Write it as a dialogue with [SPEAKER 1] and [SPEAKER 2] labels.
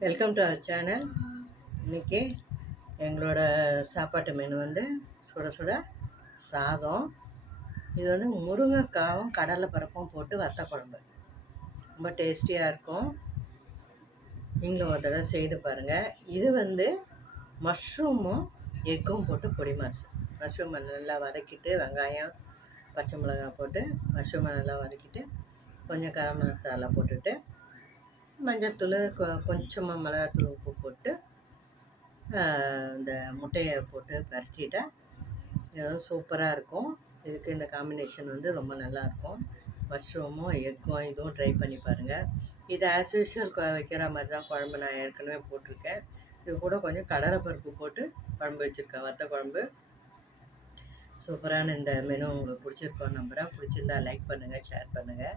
[SPEAKER 1] Welcome to our channel இன்றைக்கி எங்களோட சாப்பாட்டு மெனு வந்து சுட சுட சாதம் இது வந்து முருங்கைக்காவும் கடலை பருப்பும் போட்டு வத்த குழம்பு. ரொம்ப டேஸ்டியாக இருக்கும். நீங்களும் ஒரு தடவை செய்து பாருங்கள் இது வந்து மஷ்ரூமும் எக்கும் போட்டு பொடி மாசு மஷ்ரூமை நல்லா வதக்கிட்டு வெங்காயம் பச்சை மிளகாய் போட்டு மஷ்ரூமை நல்லா வதக்கிட்டு கொஞ்சம் கரம் மசாலா போட்டுட்டு மஞ்சத்தூள் கொ கொஞ்சமாக மிளகாத்தூள் உப்பு போட்டு இந்த முட்டையை போட்டு பரட்டிட்டா சூப்பராக இருக்கும். இதுக்கு இந்த காம்பினேஷன் வந்து ரொம்ப நல்லாயிருக்கும் மஷ்ரூமும் எக்கும் இதுவும் ட்ரை பண்ணி பாருங்கள் இது ஆஸ் யூஷுவல் வைக்கிற மாதிரி தான் குழம்பு நான் ஏற்கனவே போட்டிருக்கேன். இது கூட கொஞ்சம் கடலை பருப்பு போட்டு குழம்பு வச்சுருக்கேன் வத்த குழம்பு. சூப்பரான இந்த மெனு உங்களுக்கு பிடிச்சிருக்கோம் நம்புகிறேன் பிடிச்சிருந்தா லைக் பண்ணுங்கள் ஷேர் பண்ணுங்கள்